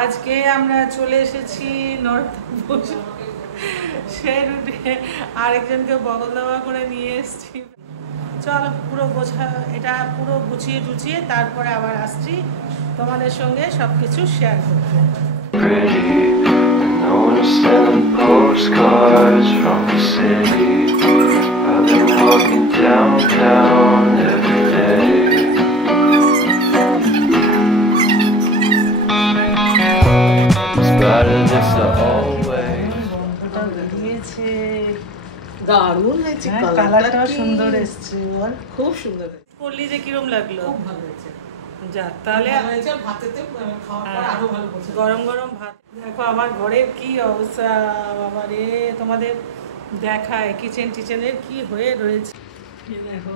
আজকে আমরা চলে এসেছি সে রুটে আরেকজনকে বগল দাওয়া করে নিয়ে এসেছি। চলো পুরো এটা পুরো গুছিয়ে টুছিয়ে তারপরে আবার আসছি তোমাদের সঙ্গে সবকিছু শেয়ার করতে। Postcards from the city. I've been walking downtown every day. It's better this always. দারুণ হয়েছে, কালারটাও সুন্দর এসছে, খুব সুন্দর পরলি যে কিরম লাগলো? খুব ভালো হয়েছে। যাক তাহলে গরম গরম ভাত। দেখো আমার ঘরের কি অবস্থা বাবা রে, তোমাদের দেখায় কিচেন টিচেনের কি হয়ে রয়েছে। দেখো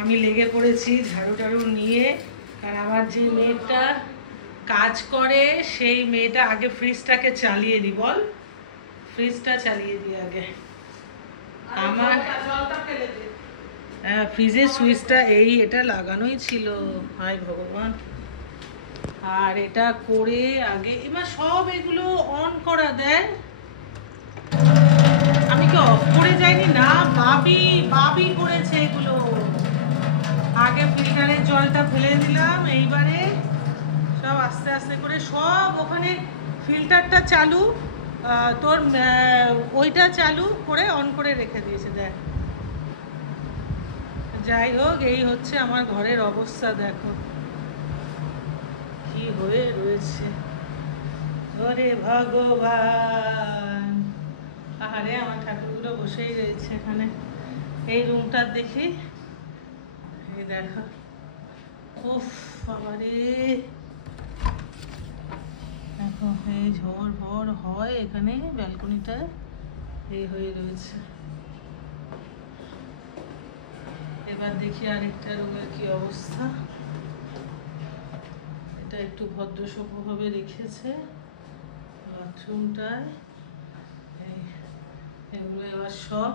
আমি লেগে পড়েছি ঝাড়ু টাড়ু নিয়ে, কারণ আমার যে মেয়েটা কাজ করে সেই মেয়েটা আগে ফ্রিজটাকে চালিয়ে দিই। বল, ফ্রিজটা চালিয়ে দিই আগে। আমার ফ্রিজের সুইচটা এটা লাগানোই ছিল, হায় ভগবান। আর এটা করে আগে এবার সব এগুলো অন করা দেয়, আমি কি অফ করে যাইনি? না, বাবি করেছে এগুলো। আগে ফিল্টারের জলটা ফেলে দিলাম, এইবারে সব আস্তে আস্তে করে সব ওখানে ফিল্টারটা চালু, তোর ওইটা চালু করে অন করে রেখে দিয়েছে। দেখ, যাই হোক এই হচ্ছে আমার ঘরের অবস্থা। দেখো কি হয়ে রয়েছে, ওরে ভগবান। আহারে আমার ঠাকুরগুলো বসেই রয়েছে এখানে। এই রুমটা দেখি, এই দেখো, উফ বাবারে। দেখো এই ঝড় ভর হয় এখানে, ব্যালকনিটা এই হয়ে রয়েছে। এবার দেখি আরেকটা রুমের কি অবস্থা। এটা একটু ভদ্রসভ্যভাবে রেখেছে বাথরুমটায়। এগুলো এবার সব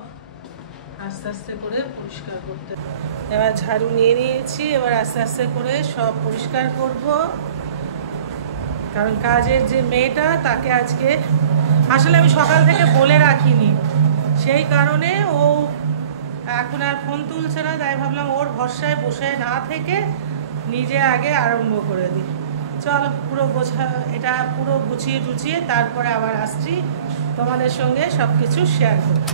আস্তে আস্তে করে পরিষ্কার করতে। এবার ঝাড়ু নিয়ে নিয়েছি, এবার আস্তে আস্তে করে সব পরিষ্কার করব। কারণ কাজের যে মেয়েটা তাকে আজকে আসলে আমি সকাল থেকে বলে রাখিনি, সেই কারণে ও এখন আর ফোন তুলছে না। তাই ভাবলাম ওর ভরসায় বসে না থেকে নিজে আগে আরম্ভ করে দিই। চলো পুরো এটা পুরো গুছিয়ে টুছিয়ে তারপরে আবার আসছি তোমাদের সঙ্গে সব কিছু শেয়ার করতে।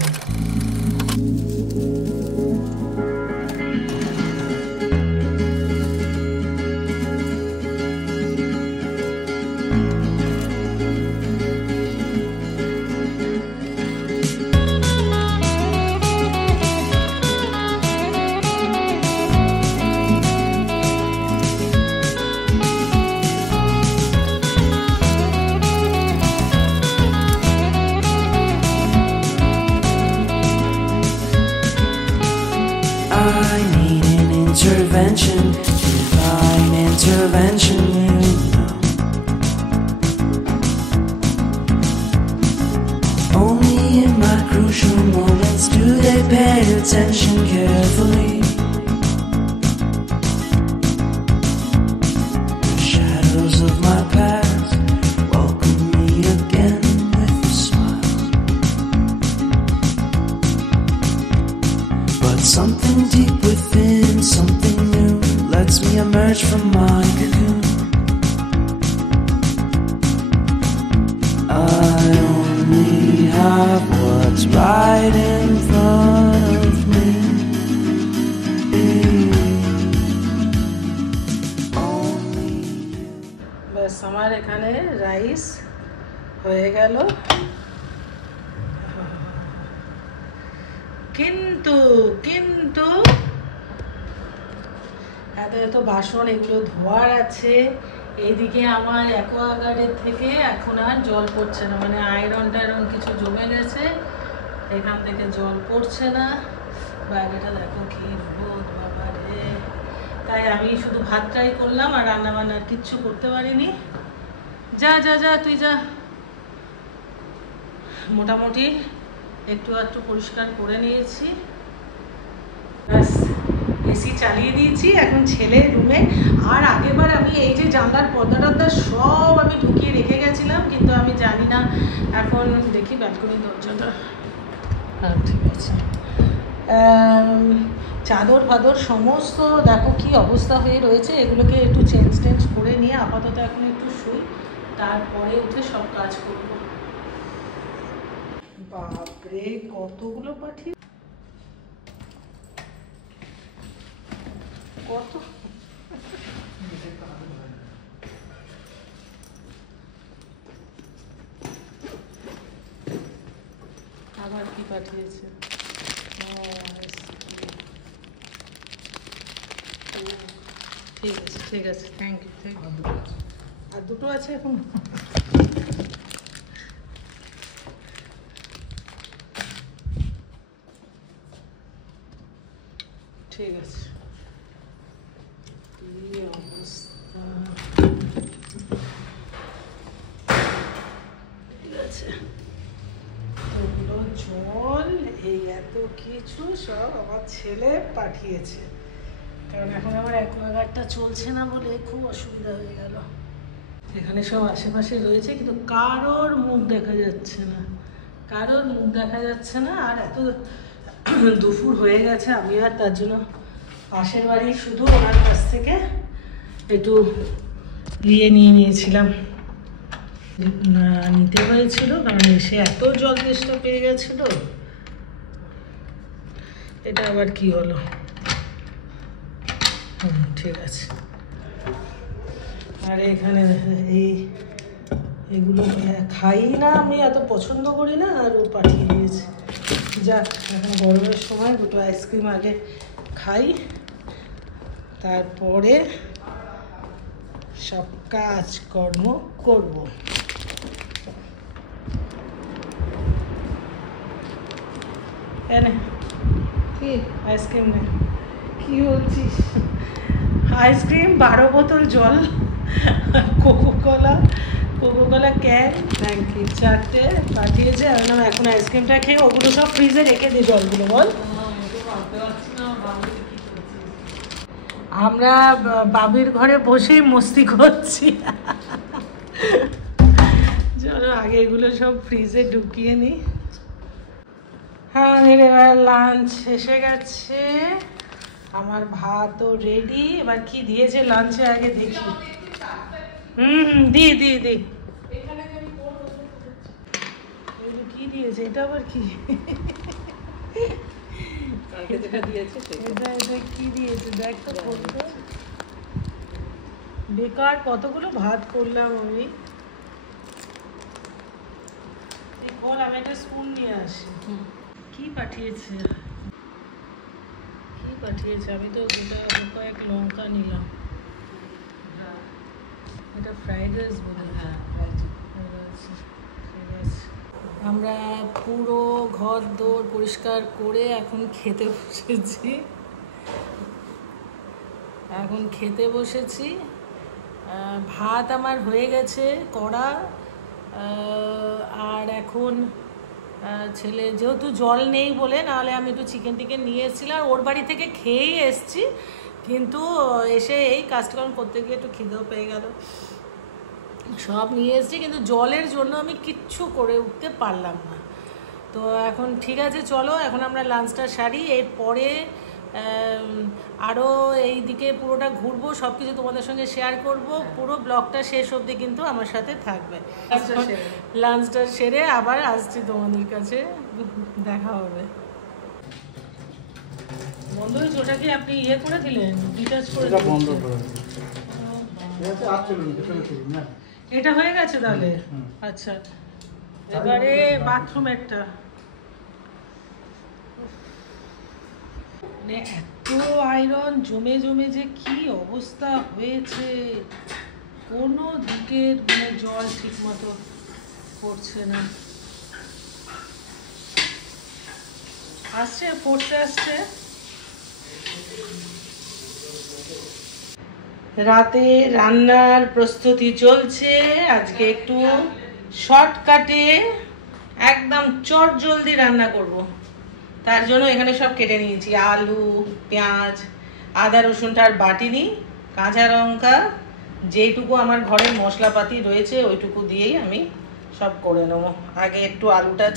Intervention, divine intervention, you know. Only in my crucial moments do they pay attention carefully. The shadows of my past welcome me again with a smile. But something deep within, something new, lets me emerge from my cocoon. I only have what's right in front of me. বাস আমার এখানে rice হয়ে গেল, কিন্তু কিন্তু এত বাসন এগুলো ধোয়ার আছে। এইদিকে আমার অ্যাকোয়াগার্ডের থেকে এখন আর জল পড়ছে না, মানে আয়রন টায়রন কিছু জমে গেছে, এখান থেকে জল পড়ছে না। বাইরেটা দেখো কি রোদ বাবা রে। তাই আমি শুধু ভাতটাই করলাম, আর রান্না বান্নার কিচ্ছু করতে পারিনি। যা যা যা তুই যা। মোটামুটি একটু একটু পরিষ্কার করে নিয়েছি, ব্যাস এসি চালিয়ে দিয়েছি এখন ছেলের রুমে। আর আগেবার আমি এই যে জানলার পর্দা টর্দা সব আমি ঢুকিয়ে রেখে গেছি। দেখি ব্যালকনির দরজাটা। হ্যাঁ ঠিক আছে। চাদর ফাদর সমস্ত দেখো কি অবস্থা হয়ে রয়েছে, এগুলোকে একটু চেঞ্জ করে নিয়ে আপাতত এখন একটু শুই, তারপরে উঠে সব কাজ করবো। বাপরে কতগুলো পাঠিয়ে, কত আবার কি পাঠিয়েছে? ঠিক আছে থ্যাংক ইউ। আর দুটো আছে এখন। ঠিক আছে। কি অবস্থা, ঠিক আছে। এতগুলো জল, এই এত কিছু সব আমার ছেলে পাঠিয়েছে, কারণ এখন আমার অ্যাকোয়াগার্ডটা চলছে না বলে খুব অসুবিধা হয়ে গেল। এখানে সব আশেপাশে রয়েছে কিন্তু কারোর মুখ দেখা যাচ্ছে না, আর এত দুপুর হয়ে গেছে। আমি আর তার জন্য পাশের বাড়ি শুধু ওনার কাছ থেকে একটু নিয়ে নিয়েছিলাম, নিতে হয়েছিল কারণ এসে এত জল তেষ্টা পেয়ে গেছিল। এটা আবার কি হলো? ঠিক আছে। আর এখানে এগুলো খাই না, আমি এত পছন্দ করি না, আর ও পাঠিয়ে দিয়েছে। যাক, এখন গরমের সময় দুটো আইসক্রিম আগে খাই, তারপরে সব কাজকর্ম করব। এনে কি আইসক্রিম নে। কি বলছিস? আইসক্রিম, 12 বোতল জল, কোকোকোলা ক্যান, থ্যাংক ইউ, 4টে পাঠিয়েছে। এখন আইসক্রিমটা খেয়ে ওগুলো সব ফ্রিজে রেখে দিই জলগুলো। বল, আমরা বাবির ঘরে বসেই মস্তি করছি। চলো আগে এগুলো সব ফ্রিজে ঢুকিয়ে নিই। হ্যাঁ, এবার লাঞ্চ এসে গেছে, আমার ভাতও রেডি। এবার কি দিয়েছে লাঞ্চে আগে দেখি। দি কি দিয়েছে? এটা আবার কি? এটা কি দিয়েছে দেখ তো। বেকার কতগুলো ভাত করলাম আমি। বল, আমি একটা স্পুন নিয়ে আসি। কি পাঠিয়েছে? আমি তো কয়েক লঙ্কা নিলাম। এটা ফ্রাইড রাইস বলে। হ্যাঁ, ঠিক আছে। আমরা পুরো ঘর দোর পরিষ্কার করে এখন খেতে বসেছি। ভাত আমার হয়ে গেছে কড়া। আর এখন ছেলে যেহেতু জল নেই বলে, নাহলে আমি একটু চিকেন টিকেন নিয়ে এসেছিলাম, ওর বাড়ি থেকে খেয়েই এসছি, কিন্তু এসে এই কাজকর্ম করতে গিয়ে একটু খিদেও পেয়ে গেল। সব নিয়ে এসেছি, কিন্তু জলের জন্য আমি কিচ্ছু করে উঠতে পারলাম না। তো এখন ঠিক আছে, চলো এখন আমরা লাঞ্চটা সারি, এরপরে আরও এই দিকে পুরোটা ঘুরবো, সব কিছু তোমাদের সঙ্গে শেয়ার করব। পুরো ব্লগটা শেষ অবধি কিন্তু আমার সাথে থাকবে। লাঞ্চটা সেরে আবার আসছি তোমাদের কাছে, দেখা হবে। বন্ধ হয়েছে? ওটা কি আপনি ইয়ে করে দিলেন, ডিটাচ করে দিলেন? এটা হয়ে গেছে তাহলে? আচ্ছা, এবারে বাথরুমেরটা। এত আয়রন জমে যে কি অবস্থা হয়েছে, কোনো দিকের জল ঠিক মতো পড়ছে না। আসছে। রাতে রান্নার প্রস্তুতি চলছে। আজকে একটু শর্টকাটে একদম চটজলদি রান্না করব। তার জন্য এখানে সব কেটে নিয়েছি, আলু, পেঁয়াজ, আদা রসুনটা আর বাটিনি, কাঁচা লঙ্কা, যেইটুকু আমার ঘরের মশলাপাতি রয়েছে ওইটুকু দিয়েই আমি সব করে নেবো। আগে একটু আলুটা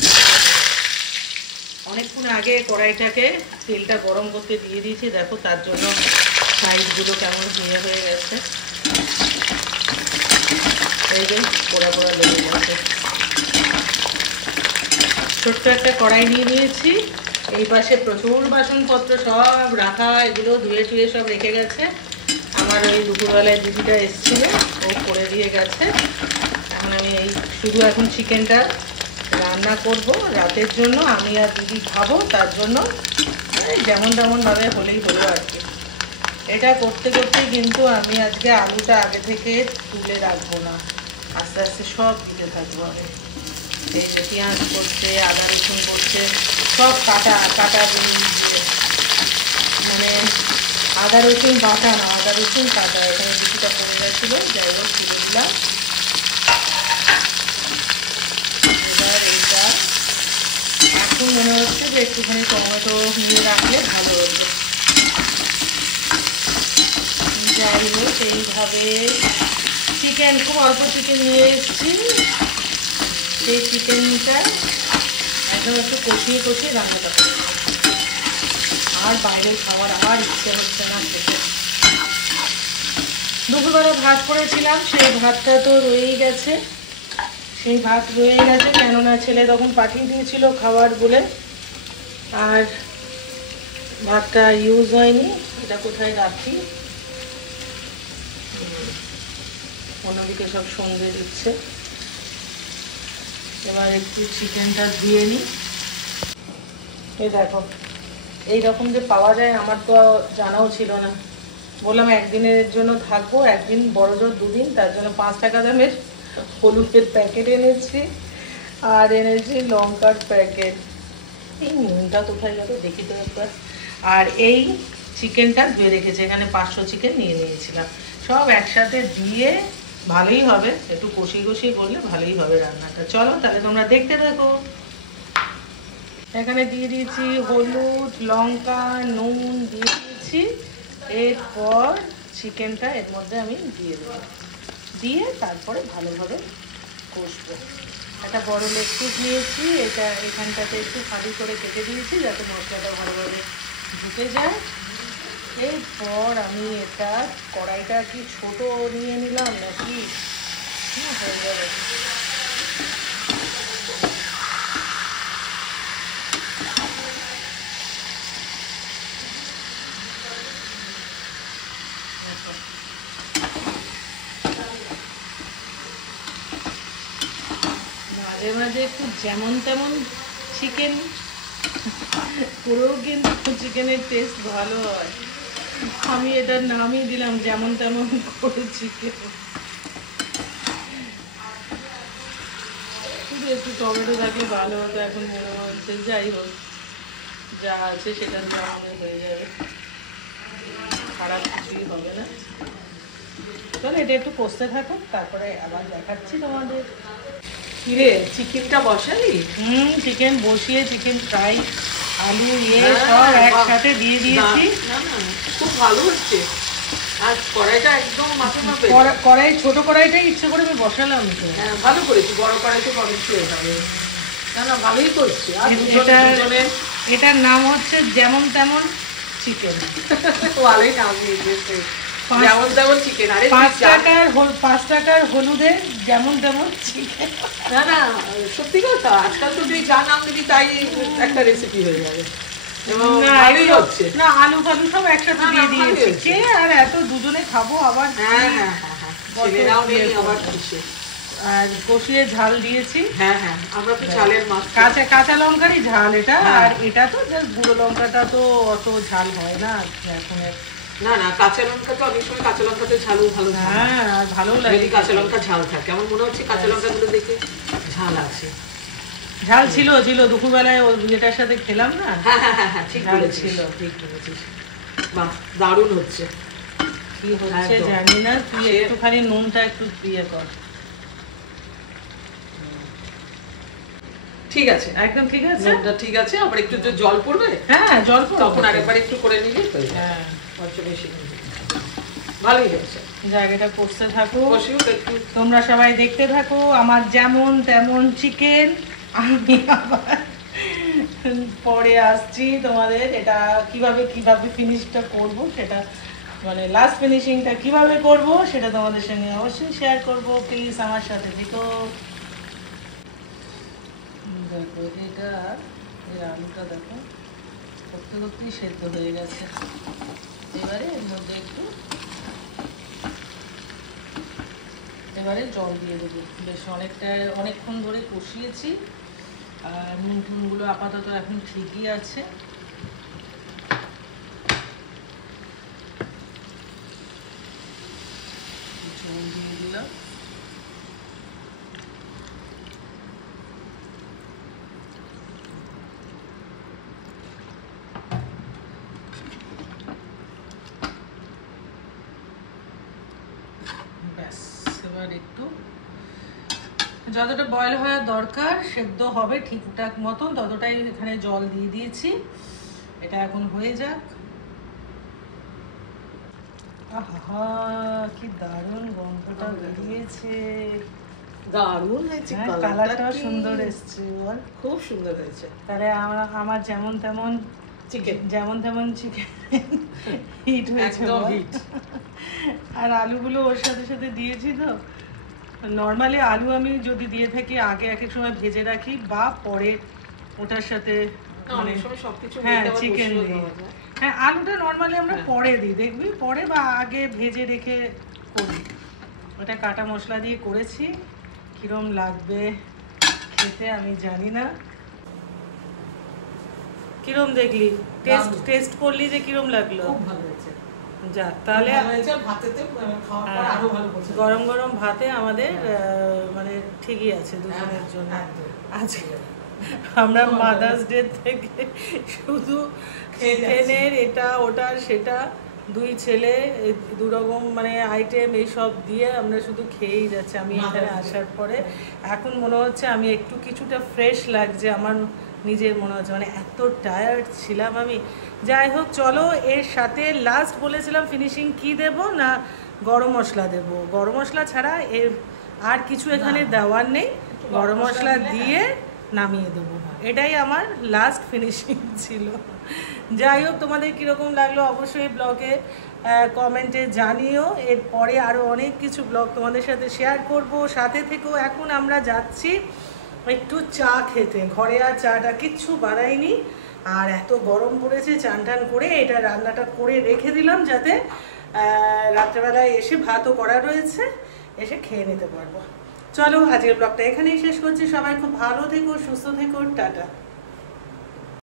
অনেকক্ষণ আগে কড়াইটাকে তেলটা গরম করতে দিয়ে দিয়েছি, দেখো তার জন্য সাইডগুলো কেমন হয়ে গেছে, এই যে পোড়া পোড়া লেগে গেছে। ছোট্ট একটা কড়াই নিয়ে নিয়েছি, এই পাশে প্রচুর বাসনপত্র সব রাখা, এগুলো ধুয়ে টুয়ে সব রেখে গেছে। আমার ওই দুপুরবেলায় দিদিটা এসেছিল, ও করে দিয়ে গেছে। এখন আমি এখন চিকেনটা রান্না করব রাতের জন্য, আমি আর দিদি খাবো, তার জন্য যেমন তেমনভাবে হলেই হলো আর কি। এটা করতে করতে কিন্তু আমি আজকে আলুটা আগে থেকে তুলে রাখবো না, আস্তে আস্তে সব দিতে থাকবো। আমি এই যে পেঁয়াজ করছে, আদা রসুন করছে, সব কাটা কাটা মানে আদা রসুন বাটা না, আদা রসুন কাটা। এখানে কিছুটা পড়ে গেছিলো, যাই হোক তুলে দিলাম। এবার এইটা এখন মনে হচ্ছে যে একটুখানি টমেটো নিয়ে রাখলে ভালো হতো। যাই হোক এইভাবে চিকেন, খুব অল্প চিকেন নিয়ে এসেছি, সেই চিকেনটা একদম একটু কষিয়ে কষিয়ে রান্নাটা করবো। আর বাইরে খাওয়ার আর ইচ্ছে হচ্ছে না খেতে। দুপুরবেলা ভাত করেছিলাম, সেই ভাতটা তো রয়েই গেছে, কেননা ছেলে তখন পাঠিয়ে দিয়েছিল খাবার বলে, আর ভাতটা ইউজ হয়নি। এটা কোথায় রাখি, অন্যদিকে সব সঙ্গে দিচ্ছে। এবার একটু চিকেনটা ধুয়ে নিই। এই দেখো এইরকম যে পাওয়া যায় আমার তো জানাও ছিল না। বললাম একদিনের জন্য থাকবো, একদিন বড় জোর 2 দিন, তার জন্য 5 টাকা দামের হলুদের প্যাকেট এনেছি, আর এনেছি লঙ্কার প্যাকেট। এই নুনটা কোথায় গেল দেখি তো একবার। আর এই চিকেনটা ধুয়ে রেখেছি, এখানে 500 চিকেন নিয়ে নিয়েছিলাম, সব একসাথে দিয়ে ভালোই হবে, একটু কষিয়ে কষিয়ে করলে ভালোই হবে রান্নাটা। চলো তাহলে তোমরা দেখতে থাকো। এখানে দিয়ে দিয়েছি হলুদ, লঙ্কা, নুন দিয়ে দিয়েছি। এরপর চিকেনটা এর মধ্যে আমি দিয়ে দেবো, দিয়ে তারপরে ভালোভাবে কষবো। একটা বড় লেগ পিস নিয়েছি, এটা এখানটাতে একটু খালি করে কেটে দিয়েছি যাতে মশলাটা ভালোভাবে ঢুকে যায়। এরপর আমি এটা কড়াইটা কি ছোট নিয়ে নিলাম নাকি হয়ে যাবে। মাঝে মাঝে একটু যেমন তেমন চিকেন পুরো কিন্তু চিকেনের টেস্ট ভালো হয়। আমি এটার নামই দিলাম যেমন তেমন করে চিকেন। শুধু একটু টমেটো থাকলে ভালো হতো, এখন মনে হচ্ছে যাই হোক যা আছে সেটা তেমনই হয়ে যাবে, খারাপ কিছুই হবে না। চলো এটা একটু কষতে থাকো, তারপরে আবার দেখাচ্ছি তোমাদের। কিরে চিকেনটা বসালি? চিকেন বসিয়ে চিকেন ফ্রাই, আলু সব একসাথে দিয়ে দিয়েছি। খুব ভালো হচ্ছে। আর কড়াইটা একদম মাপে মাপে, কড়াই ছোট কড়াইটাই ইচ্ছে করে আমি বসালাম তো। হ্যাঁ ভালো করেছি, বড় কড়াইতে কম একটু হবে না, ভালোই করছে। আর এটার নাম হচ্ছে যেমন তেমন চিকেন। ভালোই নাম দিয়েছে, যেমন তেমন চিকেন। আরে 5 টাকার হলুদে যেমন তেমন চিকেন। না না সত্যি কথা, আজকাল তো তুই যা নাম দিবি তাই একটা রেসিপি হয়ে যাবে। না আলু ফালু সব একসাথে দিয়ে দিয়েছি, কে আর এত দুজনে খাবো আবার। আর কষিয়ে ঝাল দিয়েছি। আমরা তো ঝালের মাছ, কাঁচা লঙ্কারই ঝাল এটা। আর এটা তো জাস্ট গুঁড়ো লঙ্কাটা তো অত ঝাল হয় না এখন। না না কাঁচা লঙ্কা তো অনেক সময় কাঁচা লঙ্কাতে ঝালও ভালো। হ্যাঁ আর ভালো লাগে যদি কাঁচা লঙ্কা ঝাল থাকে। আমার মনে হচ্ছে কাঁচা লঙ্কাগুলো দেখে ঝাল আছে। ঝাল ছিল দুপুরবেলায় যেটার সাথে খেলাম না। হ্যাঁ ঠিক বলেছিস, ঠিক বলেছিস। বাহ দারুণ হচ্ছে। কি হচ্ছে জানি না, তুই একটুখানি নুনটা একটু দিয়ে কর। ঠিক আছে, একদম ঠিক আছে, নুনটা ঠিক আছে। আবার একটু জল পড়বে। হ্যাঁ জল পড়বে, তখন আরেকবার একটু করে নিবি তো। হ্যাঁ বেশি ভালোই হয়েছে। জায়গাটা করতে থাকো, কষিও একটু তোমরা সবাই দেখতে থাকো। আমার যেমন তেমন চিকেন, আমি আবার পরে আসছি তোমাদের এটা কিভাবে ফিনিশটা করব, সেটা মানে লাস্ট ফিনিশিংটা কিভাবে করব সেটা তোমাদের সঙ্গে অবশ্যই শেয়ার করব। প্লিজ আমার সাথে দেখো। দেখো এটা, এই আলুটা দেখো করতে করতেই সেদ্ধ হয়ে গেছে। এবারে এর মধ্যে একটু জল দিয়ে দেবো। বেশ অনেকক্ষণ ধরে কষিয়েছি, আর নুন টুনগুলো আপাতত এখন ঠিকই আছে। জল দিয়ে দিলাম। ব্যাস, এবার একটু যতটা বয়েল হওয়ার দরকার, সেদ্ধ হবে ঠিকঠাক মতন ততটাই এখানে জল দিয়ে দিয়েছি। এটা এখন হয়ে যাক। আহা, কি দারুণ গন্ধটা বেরিয়েছে। দারুণ হয়েছে, কালারটাও সুন্দর এসছে, বল খুব সুন্দর হয়েছে। তাহলে আমার যেমন তেমন চিকেন হিট হয়েছে, একদম হিট। আর আলুগুলো ওর সাথে সাথে দিয়েছি তো। নর্মালি আলু আমি যদি দিয়ে থাকি আগে এক এক সময় ভেজে রাখি, বা পরে ওটার সাথে মানে হ্যাঁ চিকেন দিই। হ্যাঁ, আলুটা নর্মালি আমরা পরে দিই, দেখবি পরে বা আগে ভেজে রেখে করি। ওটা কাটা মশলা দিয়ে করেছি, কিরম লাগবে খেতে আমি জানি না। কিরম দেখলি, টেস্ট করলি যে কিরম লাগলো? খুব ভালো হয়েছে। যা তাহলে ভাতেতে খাওয়ার পর আরো ভালো হয়েছে। গরম গরম ভাতে আমাদের মানে ঠিকই আছে দুজনের জন্য। আজকে আমরা মাদার্স ডে থেকে শুধু চিকেনের এটা ওটা সেটা, দুই ছেলে দুরকম মানে আইটেম এইসব দিয়ে আমরা শুধু খেয়েই যাচ্ছি। আমি এখানে আসার পরে এখন মনে হচ্ছে আমি একটু কিছুটা ফ্রেশ লাগছে, আমার নিজের মনে হচ্ছে, মানে এত টায়ার্ড ছিলাম আমি। যাই হোক, চলো এর সাথে লাস্ট বলেছিলাম ফিনিশিং কি দেব না, গরম মশলা দেব। গরম মশলা ছাড়া এর আর কিছু এখানে দেওয়ার নেই, গরম মশলা দিয়ে নামিয়ে দেবো। এটাই আমার লাস্ট ফিনিশিং ছিল। যাই হোক, তোমাদের কীরকম লাগলো অবশ্যই ব্লগে কমেন্টে জানিও। এরপরে আরও অনেক কিছু ব্লগ তোমাদের সাথে শেয়ার করব, সাথে থেকেও। এখন আমরা যাচ্ছি একটু চা খেতে, ঘরে আর চাটা কিচ্ছু বানাইনি, আর এত গরম পড়েছে, চান টান করে এটা রান্নাটা করে রেখে দিলাম যাতে রাত্রেবেলায় এসে ভাতও করা রয়েছে, এসে খেয়ে নিতে পারবো। চলো আজকের ব্লগটা এখানেই শেষ করছি। সবাই খুব ভালো থেকো, সুস্থ থেকো, টাটা।